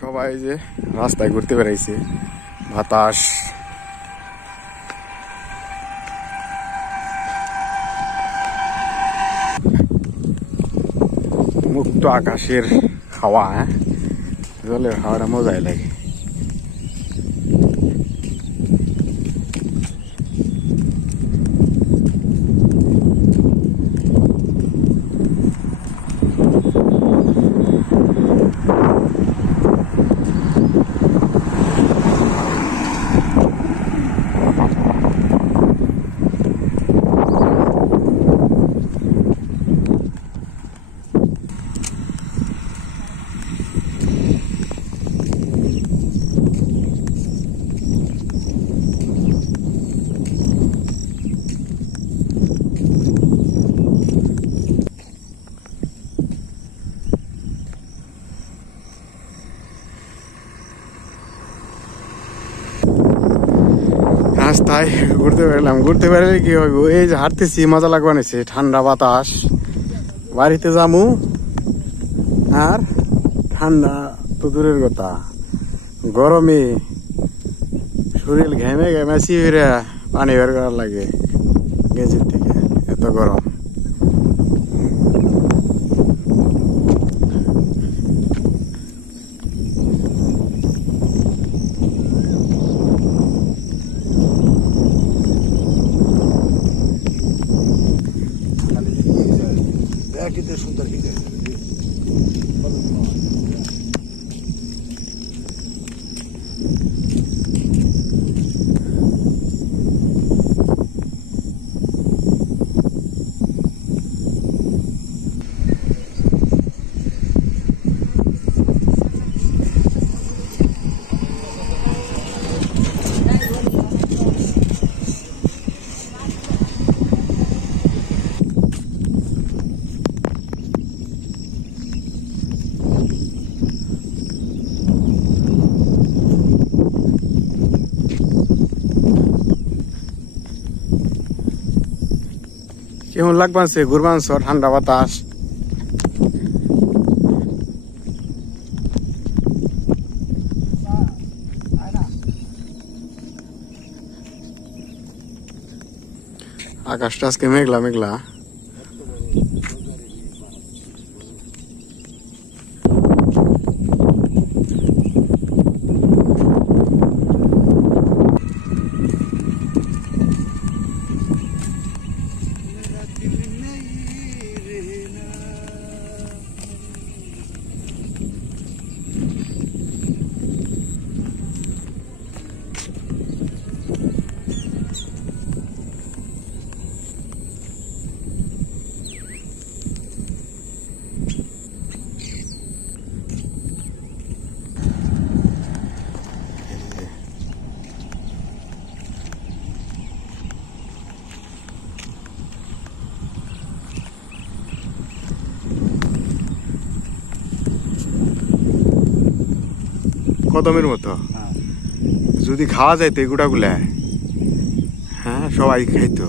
সবাই যে রাস্তায় ঘুরতে বেড়াইছে, বাতাস মুক্ত আকাশের হাওয়া, জলের হাওয়াটা মজাই লাগে। রাস্তায় ঘুরতে বেরলাম, ঘুরতে বেরোলে কি হবে, এই যে হাঁটতেছি মজা লাগবে নিছে, ঠান্ডা বাতাস, বাড়িতে যামু আর ঠান্ডা তো দূরের কথা, গরমে শরীর ঘেমে ঘেমে শিবিরে পানি বের করার লাগে গেঞ্জির থেকে, এত গরম। সুন্দর কেমন লাগবানছে ঘুরবানছ, ঠান্ডা বাতাস, আকাশটা আজকে মেঘলা মেঘলা। কদমের মতো যদি খাওয়া যাইতো এগুলা গুলা, হ্যাঁ সবাই খাইতো।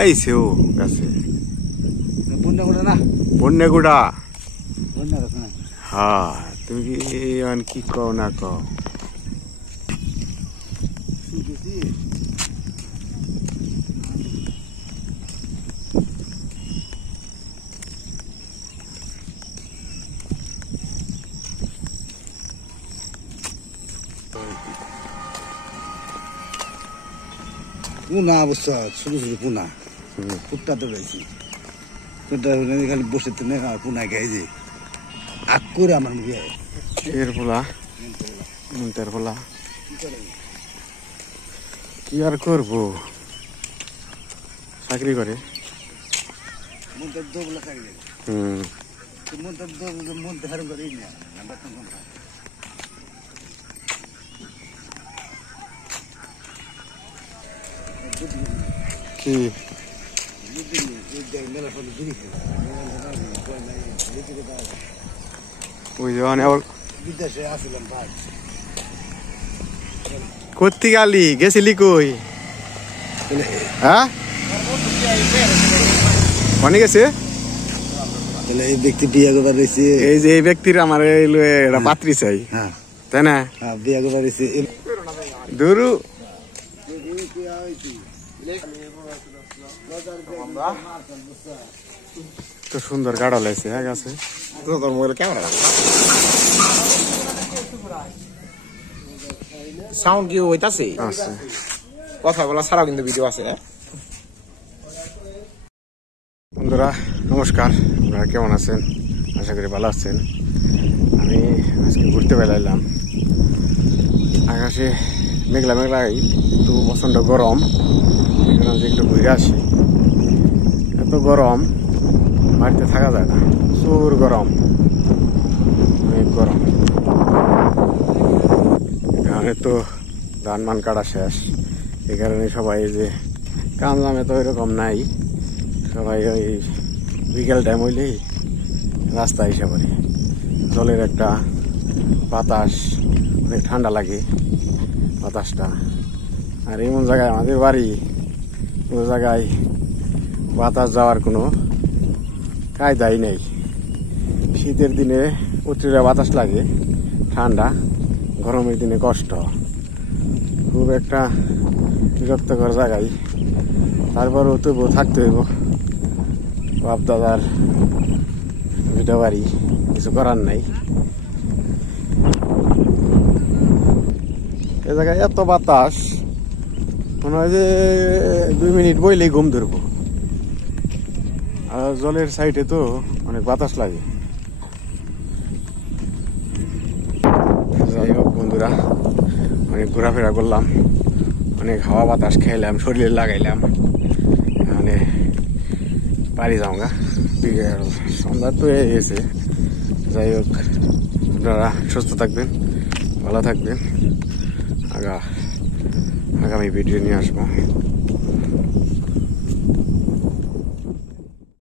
এই সেও গাছে বন্যাগুড়া, হ্যাঁ তুমি কি কও না কও, পুনা অবস্থা ছোট ছোট পুনা ফুটটা তো রয়েছি, খালি বসে আর পুনা খাই যে আগ করে আমার মুখে এর পোলা মন্তের পোলা কি আর করবো, চাকরি করে। মন্তের দোবলা চাকরি, মন্তের দোব মন্তে হারম করে না কি ওই যখন বিদেশে আসলাম ভাই, করতে গালি গেছিলি কই, হ্যাঁ অনেক গেছে তাহলে এই ব্যক্তি বিয়ে করবার রয়েছে। এই যে এই ব্যক্তির আমার এটা পাত্রী চাই, হ্যাঁ তাই না? বিয়ে করবার রয়েছে। দুরু তো সুন্দর গাড়ল আছে, হ্যাঁ গাছে তোর মোবাইল ক্যামেরা সাউন্ড কি হইতাছে? আছে। কথা বলা ছাড়াও কিন্তু ভিডিও আছে। বন্ধুরা নমস্কার, আপনারা কেমন আছেন? আশা করি ভালো আছেন। আমি আজকে ঘুরতে বেড়াইলাম। আকাশে মেঘলা মেঘলা, কিন্তু প্রচন্ড গরম। এখানে যে একটু ঘুরে আসি, এত গরম বাড়িতে থাকা যায় না, প্রচুর গরম, অনেক গরম। এখানে তো ধান মান কাটা শেষ, এই কারণে সবাই যে কাম জামে তো এরকম নাই, সবাই ওই বিকেল টাইম হইলেই রাস্তা এসে পড়ে। জলের একটা বাতাস, অনেক ঠান্ডা লাগে বাতাসটা। আর এমন জায়গায় আমাদের বাড়ি, ওই জায়গায় বাতাস যাওয়ার কোনো কায়দাই নেই। শীতের দিনে প্রচুর বাতাস লাগে, ঠান্ডা, গরমের দিনে কষ্ট, খুব একটা বিরক্তকর জায়গায়। তারপরও তবুও থাকতে হইব, বাপ দাদার দুটা বাড়ি, কিছু করার নাই। এ জায়গায় এত বাতাস, মনে হয় যে 2 মিনিট বইলেই ঘুম ধরবো। আর জলের সাইডে তো অনেক বাতাস লাগে। যাই হোক বন্ধুরা, অনেক ঘোরাফেরা করলাম, অনেক হাওয়া বাতাস খাইলাম, শরীরে লাগাইলাম। মানে বাড়ি যাও গা, সন্ধ্যা তো হয়ে গেছে। যাই হোক, আপনারা সুস্থ থাকবেন, ভালো থাকবেন। আগামী ভিডিও নিয়ে আসবো।